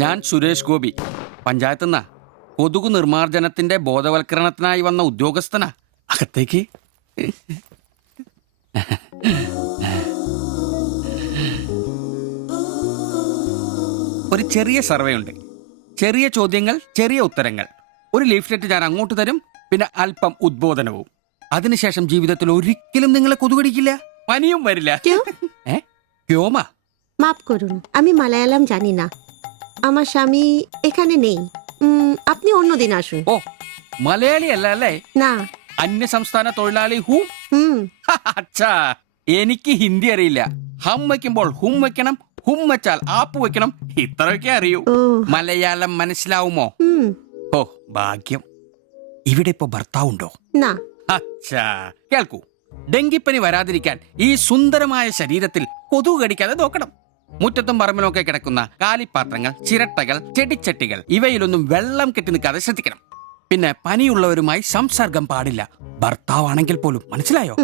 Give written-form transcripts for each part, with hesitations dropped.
ഞാൻ സുരേഷ് ഗോപി, പഞ്ചായത്ത് നിന്നാ. കൊതുകു നിർമ്മാർജ്ജനത്തിന്റെ ബോധവൽക്കരണത്തിനായി വന്ന ഉദ്യോഗസ്ഥനാ. അകത്തേക്ക്. ഒരു ചെറിയ സർവേ ഉണ്ട്. ചെറിയ ചോദ്യങ്ങൾ, ചെറിയ ഉത്തരങ്ങൾ. ഒരു ലീഫ്ലെറ്റ് ഞാൻ അങ്ങോട്ട് തരും, പിന്നെ അല്പം ഉദ്ബോധനവും. അതിനുശേഷം ജീവിതത്തിൽ ഒരിക്കലും നിങ്ങളെ കൊതുകടിക്കില്ല, പനിയും വരില്ല. ക്യോമാ? মাফ করুন, আমি মালায়ালাম জানি না। আমার স্বামী এখানে নেই। আপনি অন্যদিন আসুন। ഓ, മലയാളി അല്ല അല്ലേ? না। അന്യ സംസ്ഥാന തൊഴിലാളി ഹൂം? അച്ഛാ, എനിക്ക് ഹിന്ദി അറിയില്ല. ഹം വയ്ക്കുമ്പോൾ ഹും വെക്കണം, ഹും വെച്ചാൽ ആപ്പ് വെക്കണം, ഇത്രയൊക്കെ അറിയൂ. മലയാളം മനസ്സിലാവുമോ? ഓ ഭാഗ്യം. ഇവിടെ ഇപ്പൊ ഭർത്താവുണ്ടോ? না। അച്ഛാ കേൾക്കൂ, ഡെങ്കിപ്പനി വരാതിരിക്കാൻ ഈ സുന്ദരമായ ശരീരത്തിൽ കൊതുക് കടിക്കാതെ നോക്കണം. മുറ്റത്തും പറമ്പിലൊക്കെ കിടക്കുന്ന കാലിപ്പാത്രങ്ങൾ, ചിരട്ടകൾ, ചെടിച്ചട്ടികൾ ഇവയിലൊന്നും വെള്ളം കെട്ടി നിൽക്കാതെ ശ്രദ്ധിക്കണം. പിന്നെ പനിയുള്ളവരുമായി സംസർഗം പാടില്ല, ഭർത്താവാണെങ്കിൽ പോലും. മനസ്സിലായോ?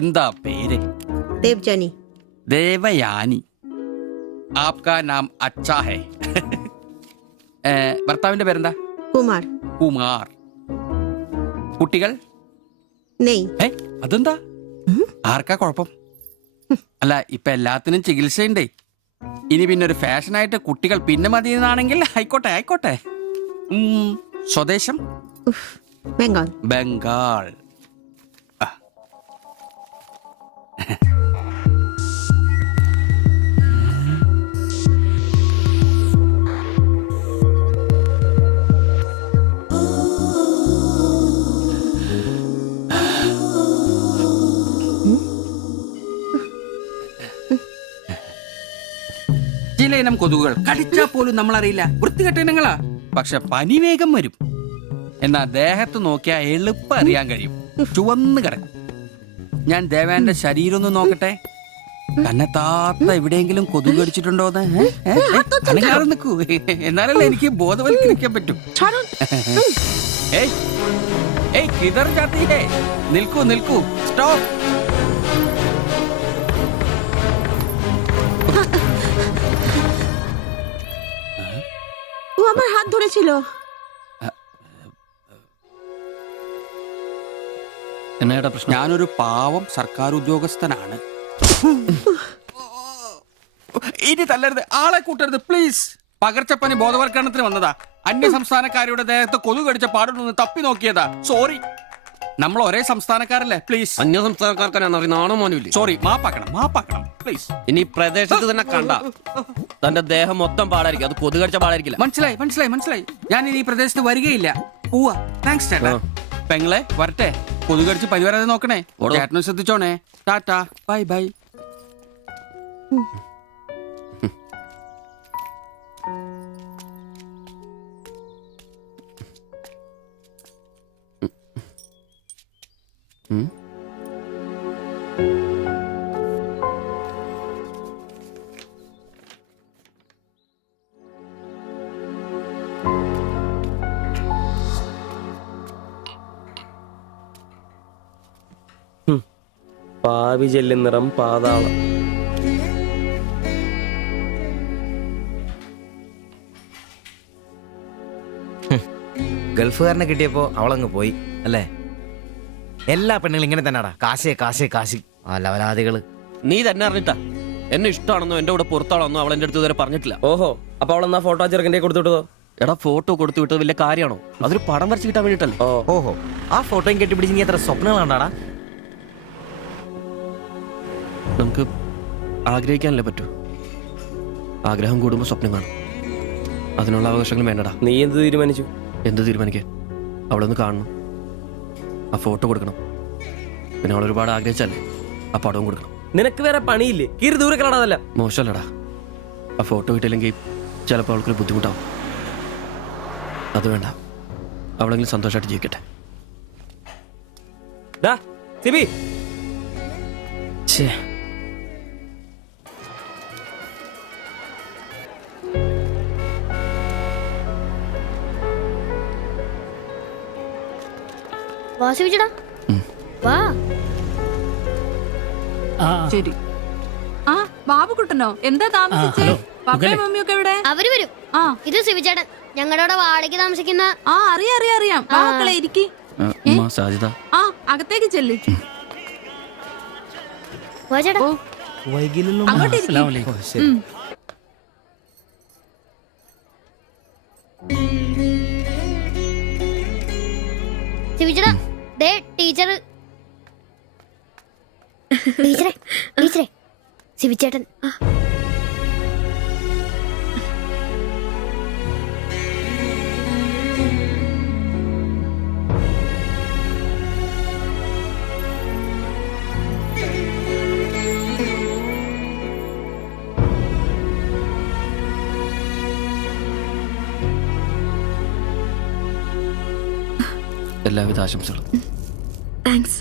എന്താ പേര്? ദേവ്ജാനി. ദേവയാനി. ആപ്കാ നാം അച്ഛാ ഹേ. ഭർത്താവിന്റെ പേരെന്താ? കുമാർ. കുമാർ. കുട്ടികൾ? നെയ്. അതെന്താ? ആർക്കാ കുഴപ്പം? അല്ല, ഇപ്പൊ എല്ലാത്തിനും ചികിത്സയുണ്ടേ. ഇനി പിന്നെ ഒരു ഫാഷനായിട്ട് കുട്ടികൾ പിന്നെ മതി എന്നാണെങ്കിൽ ആയിക്കോട്ടെ ആയിക്കോട്ടെ. സ്വദേശം? ബംഗാൾ. ബംഗാൾ. ചില ഇനം കൊതുകുകൾ കടിച്ചാൽ പോലും നമ്മളറിയില്ല, വൃത്തികെട്ട ഇനങ്ങളാ. പക്ഷെ പനി വേഗം വരും. എന്നാ ദേഹത്ത് നോക്കിയാൽ എളുപ്പം അറിയാൻ കഴിയും, ചുവന്ന് കിടക്കും. ഞാൻ ദേവാന്റെ ശരീരം ഒന്ന് നോക്കട്ടെ. കന്നെത്താത്ത എവിടെയെങ്കിലും കൊതുക് കടിച്ചിട്ടുണ്ടോന്ന് അനങ്ങാതെ നിൽക്കൂ, എന്നാലല്ലേ എനിക്ക് ബോധവൽക്കരിക്കാൻ പറ്റും. കിതർ ജാത്തി ഹേ. നിൽക്കൂ നിൽക്കൂ, സ്റ്റോപ്പ്. ও আমার হাত ধরেছিল। എന്നേടാ പ്രശ്നം? ഞാനൊരു പാവം സർക്കാർ ഉദ്യോഗസ്ഥനാണ്. ഇനി തല്ലരുത്, ആളെ കൂട്ടരുത് പ്ലീസ്. പകർച്ചപ്പനി ബോധവൽക്കരണത്തിന് വന്നതാ. അന്യ സംസ്ഥാനക്കാരുടെ ദേഹത്ത് കൊതുക് കടിച്ച പാടുണ്ടെന്ന് തപ്പി നോക്കിയതാ. സോറി, നമ്മൾ ഒരേ സംസ്ഥാനക്കാരല്ലേ, പ്ലീസ്. അന്യ സംസ്ഥാനക്കാർക്കാണ് നാണോ മോനുമില്ലേ? സോറി, മാപ്പാക്കണം പ്ലീസ്. ഇനി പ്രദേശത്ത് തന്നെ കണ്ട തന്റെ ദേഹം മൊത്തം പാടായിരിക്കും, അത് കൊതുക് കടിച്ച പാടായിരിക്കില്ല. മനസ്സിലായി. ഞാൻ ഇനി ഈ പ്രദേശത്ത് വരികയില്ല. പോവാ. താങ്ക്സ് ചേട്ടാ. പെങ്ങളെ വരട്ടെ. കൊതുക് കടിച്ച് പനി വരാതെ നോക്കണേ. ചേട്ടനും ശ്രദ്ധിച്ചോണേ. Tata, bye bye. പാവി ജെല്ലിൻ നിറം പാതാളം. ഗൾഫുകാരനെ കിട്ടിയപ്പോ അവളങ്ങ് പോയി അല്ലേ? എല്ലാ പെണ്ണുങ്ങളും ഇങ്ങനെ തന്നെടാ, കാശ് ലവലാദികള്. നീ തന്നെ അറിഞ്ഞിട്ടാ എന്നെ ഇഷ്ടമാണെന്നോ എന്റെ കൂടെ പുറത്താണെന്നോ അവൾ എന്റെ അടുത്ത് ഇതുവരെ പറഞ്ഞിട്ടില്ല. ഓഹോ, അപ്പൊ അവളെന്നാ ഫോട്ടോ ചെറുക്കൻ്റെ കൊടുത്തു വിട്ടതോ? എടാ, ഫോട്ടോ കൊടുത്തു വിട്ടത് വലിയ കാര്യമാണോ? അതൊരു പടം വരച്ച് കിട്ടാൻ വേണ്ടിട്ടല്ലേ. ഓഹോ, ആ ഫോട്ടോയും കെട്ടിപ്പിടിച്ച് നീ എത്ര സ്വപ്നങ്ങളാണ്ടാടാ? നമുക്ക് ആഗ്രഹിക്കാനല്ലേ പറ്റൂ. ആഗ്രഹം കൂടുമ്പോൾ സ്വപ്നം കാണും. അതിനുള്ള അവകാശങ്ങൾ വേണ്ടടാ. നീ എന്ത് തീരുമാനിച്ചു? എന്ത് തീരുമാനിക്കാൻ? അവളൊന്ന് കാണണം, ആ ഫോട്ടോ കൊടുക്കണം, പിന്നെ അവൾ ഒരുപാട് ആഗ്രഹിച്ചല്ലേ ആ പടവും കൊടുക്കണം. നിനക്ക് വേറെ പണിയില്ലേ? കീറി ദൂരെ കളടാതല്ല. മോശമല്ലടാ, ആ ഫോട്ടോ കിട്ടിയില്ലെങ്കിൽ ചിലപ്പോൾ അവൾക്കൊരു ബുദ്ധിമുട്ടാവും. അത് വേണ്ട, അവളെങ്കിലും സന്തോഷമായിട്ട് ജീവിക്കട്ടെ. സിബി, വാ ശിവച്ചേട്ടാ, വാ. ശരി. ആ ബാബുക്കുട്ടനോ എന്താ താമസിച്ചേ? പപ്പയും മമ്മിയൊക്കെ എവിടെ? അവര് വരും. ആ ഇത് സിവിചേട്ടൻ ഞങ്ങളുടെ വാടകയ്ക്ക് താമസിക്കുന്ന. ആ അറിയാം. മക്കളെ ഇരിക്കി. സാധ്യത ആ അകത്തേക്ക് ചെല്ല്. വാ ചേട്ടാ. ഓ അങ്ങോട്ട് ഇരിക്ക്. ഉം. സിവിചേട്ടാ ദേ ടീച്ചർ. ടീച്ചറെ സിവിചേട്ടൻ. എല്ലാവിധ ആശംസകളും. താങ്ക്സ്.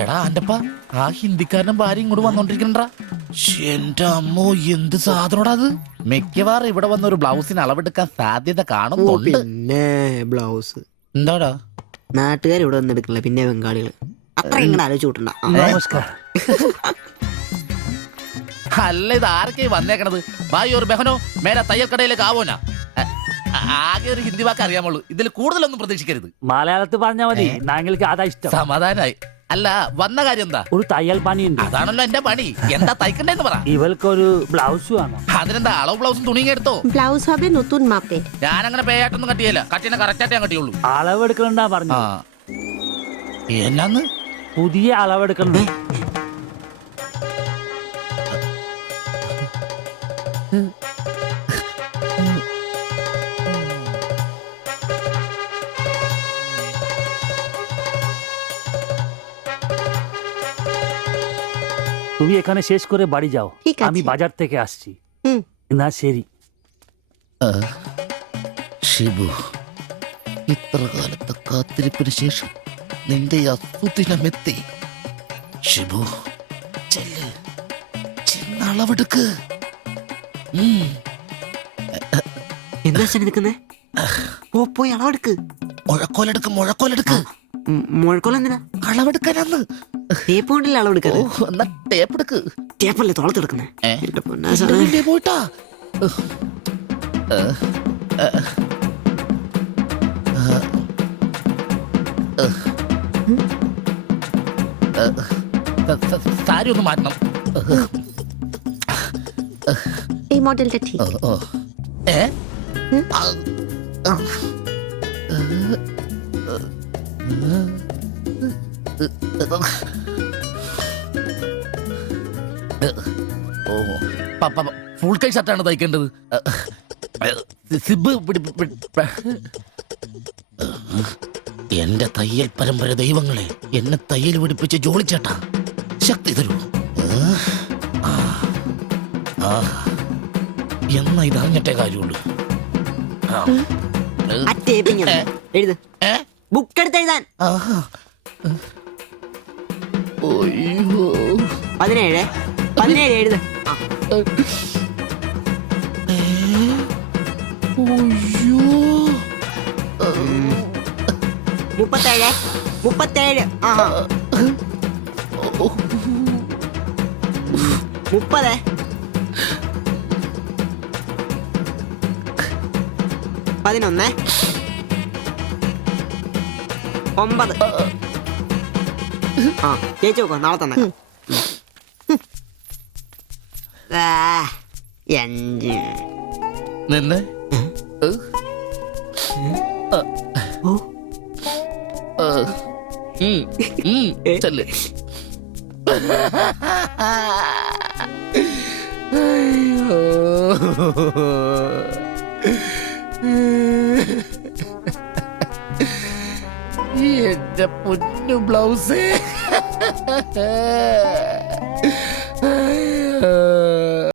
എടാ ആന്റപ്പ, ആ ഹിന്ദിക്കാരനും ഭാര്യ ഇങ്ങോട്ട് വന്നോണ്ടിരിക്കണ്ടാ. എന്റെ അമ്മോ, എന്ത് സാധനോടാ അത്. മിക്കവാറും ഇവിടെ വന്ന ഒരു ബ്ലൗസിന് അളവെടുക്കാൻ സാധ്യത കാണുന്നുണ്ട്. പിന്നെ ബ്ലൗസ് എന്താടാ നാട്ടുകാർ ഇവിടെ വന്ന് എടുക്കില്ല, പിന്നെ ബംഗാളികള്. അത്ര ഇങ്ങനെ ആലോചിച്ച് കൂട്ടണ്ട. നമസ്കാരം. അല്ല, ഇത് ആരൊക്കെ വന്നേക്കണത്? ഭായി ഒരു ബഹനോ മേരെ തയ്യൽ കടയിലേക്ക് ആവോനാ. ആകെ ഒരു ഹിന്ദി വാക്ക് അറിയാമുള്ളൂ. ഇതിൽ കൂടുതലൊന്നും പ്രതീക്ഷിക്കരുത്. മലയാളത്തിൽ പറഞ്ഞാൽ മതി, ഞങ്ങൾക്ക് അതാ ഇഷ്ടം. സമാധാനായി. അല്ല, വന്ന കാര്യം എന്താ? ഒരു തയ്യൽ പണിയുണ്ട്. അതാണല്ലോ എന്റെ പണി. എന്താ തയ്ക്കണ്ടേന്ന് പറ. ഇവൾക്കൊരു ബ്ലൗസ് വേണം. അതിനെന്താ അളവ് ബ്ലൗസും തുണിയും എടുത്തോ? ব্লাউজ হবে নতুন মাপে। ഞാനങ്ങനെ പേയായിട്ടൊന്നും കട്ടിയല്ല. കട്ടിനെ കറക്റ്റായിട്ട് ഞാൻ കട്ടിയുള്ളൂ. അളവെടുക്കണ്ടാ പറഞ്ഞു. എന്നാന്ന്? പുതിയ അളവെടുക്കണ്ടേ? তুমি এখানে শেষ করে বাড়ি যাও, ঠিক আছে। আমি বাজার থেকে আসছি। হুম। না ശരി. ഷിബു, ഇത്ര കാലത്തെ കാത്തിരിപ്പിന് ശേഷം നിന്റെ അസുദിനമെത്തി. ഷിബു, ചെല്ല്, ചെന്ന് അളവെടുക്ക്. എന്താ നിൽക്കുന്നേ? പോയി അളവെടുക്ക്. മുഴക്കോലെടുക്ക്. മുഴക്കോല എന്തിനാ? അളവെടുക്കാനാന്ന്. ടേപ്പ് കൊണ്ടല്ലേ അളവെടുക്കാറ്? എന്നാ ടേപ്പ് എടുക്ക്. ടേപ്പല്ലേ തോളത്തെടുക്കുന്നേ? എന്റെ പൊന്നാ പോയിട്ടാ. സാരി ഒന്ന് മാറ്റണം. এই মডেলটা ঠিক। ഫുൾ കൈ ഷർട്ടാണ് തയ്ക്കേണ്ടത്. സിബ് എന്റെ തയ്യൽ പരമ്പര ദൈവങ്ങളെ, എന്നെ തയ്യൽ പിടിപ്പിച്ച് ജോളിച്ചേട്ടാ, ശക്തി തരൂ. എന്നാ ഇത് അറിഞ്ഞിട്ടേ കാര്യമുള്ളൂ. എഴുത്, ബുക്ക് എടുത്ത് എഴുതാൻ. 17 എഴുത്. 37. 30. 11. 9. ചേച്ചി നോക്കോ, നാളെ തന്നെ. 5 നിന്ന് ഓ ചെല്ല്. എന്റെ പൊന്നു ബ്ലൗസ്